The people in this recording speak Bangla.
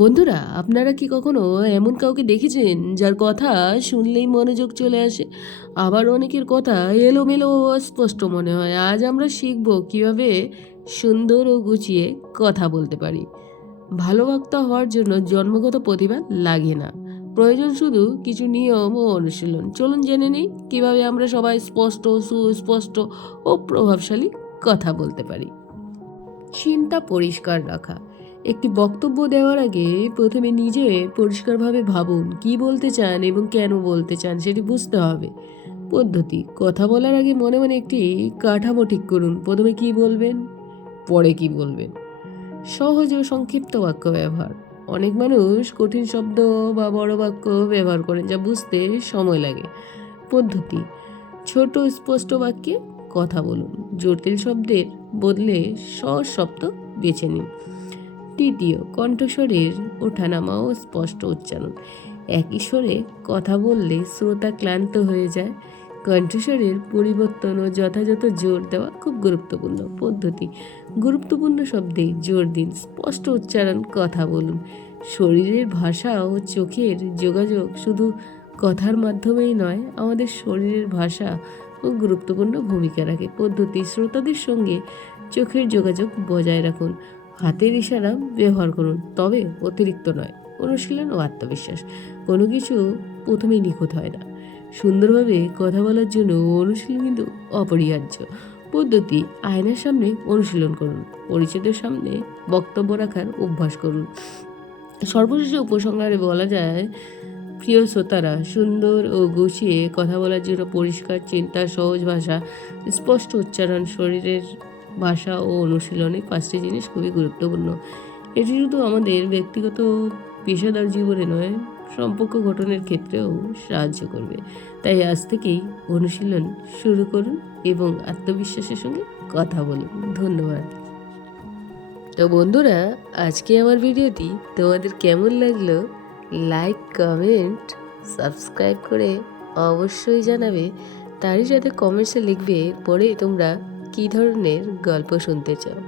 বন্ধুরা, আপনারা কি কখনো এমন কাউকে দেখেছেন যার কথা শুনলেই মনোযোগ চলে আসে, আবার অনেকের কথা এলোমেলো ও অস্পষ্ট মনে হয়? আজ আমরা শিখব কিভাবে সুন্দর ও গুছিয়ে কথা বলতে পারি। ভালো বক্তা হওয়ার জন্য জন্মগত প্রতিভা লাগে না, প্রয়োজন শুধু কিছু নিয়ম ও অনুশীলন। চলুন জেনে নিই কিভাবে আমরা সবাই স্পষ্ট, সুস্পষ্ট ও প্রভাবশালী কথা বলতে পারি। চিন্তা পরিষ্কার রাখা। একটি বক্তব্য দেওয়ার আগে প্রথমে নিজে পরিষ্কারভাবে ভাবুন কি বলতে চান এবং কেন বলতে চান সেটি বুঝতে হবে। পদ্ধতি: কথা বলার আগে মনে মনে একটি কাঠামো ঠিক করুন। প্রথমে কি বলবেন, পরে কি বলবেন। সহজ ও সংক্ষিপ্ত বাক্য ব্যবহার। অনেক মানুষ কঠিন শব্দ বা বড় বাক্য ব্যবহার করেন যা বুঝতে সময় লাগে। পদ্ধতি: ছোট স্পষ্ট বাক্যে কথা বলুন, জটিল শব্দের বদলে সহজ শব্দ বেছে নিন। তৃতীয়, কণ্ঠস্বরের ওঠানামা ও স্পষ্ট উচ্চারণ। একই স্বরে কথা বললে শ্রোতা ক্লান্ত হয়ে যায়। কণ্ঠস্বরের পরিবর্তন ও যথাযথ জোর দেওয়া খুব গুরুত্বপূর্ণ। পদ্ধতি: গুরুত্বপূর্ণ শব্দে জোর দিন, স্পষ্ট উচ্চারণ কথা বলুন। শরীরের ভাষা ও চোখের যোগাযোগ শুধু কথার মাধ্যমেই নয়, আমাদের শরীরের ভাষা ও গুরুত্বপূর্ণ ভূমিকা রাখে। পদ্ধতি: শ্রোতাদের সঙ্গে চোখের যোগাযোগ বজায় রাখুন। হাতের ইশারা ব্যবহার করুন, তবে অতিরিক্ত নয়। অনুশীলন ও আত্মবিশ্বাস। কোনো কিছু প্রথমেই নিখুঁত হয় না। সুন্দরভাবে কথা বলার জন্য অনুশীলন কিন্তু অপরিহার্য। পদ্ধতি: আয়নার সামনে অনুশীলন করুন, পরিচিতের সামনে বক্তব্য রাখার অভ্যাস করুন। সর্বশেষে উপসংহারে বলা যায়, প্রিয় শ্রোতারা, সুন্দর ও গুছিয়ে কথা বলার জন্য পরিষ্কার চিন্তা, সহজ ভাষা, স্পষ্ট উচ্চারণ, শরীরের ভাষা ও অনুশীলনে 5টি জিনিস খুবই গুরুত্বপূর্ণ। এটি শুধু আমাদের ব্যক্তিগত পেশাদার জীবনে নয়, সম্পর্ক গঠনের ক্ষেত্রেও সাহায্য করবে। তাই আজ থেকেই অনুশীলন শুরু করুন এবং আত্মবিশ্বাসের সঙ্গে কথা বলুন। ধন্যবাদ। তো বন্ধুরা, আজকে আমার ভিডিওটি তোমাদের কেমন লাগলো লাইক, কমেন্ট, সাবস্ক্রাইব করে অবশ্যই জানাবে। তারই সাথে কমেন্টসে লিখবে পরে তোমরা কী ধরনের গল্প শুনতে চাও।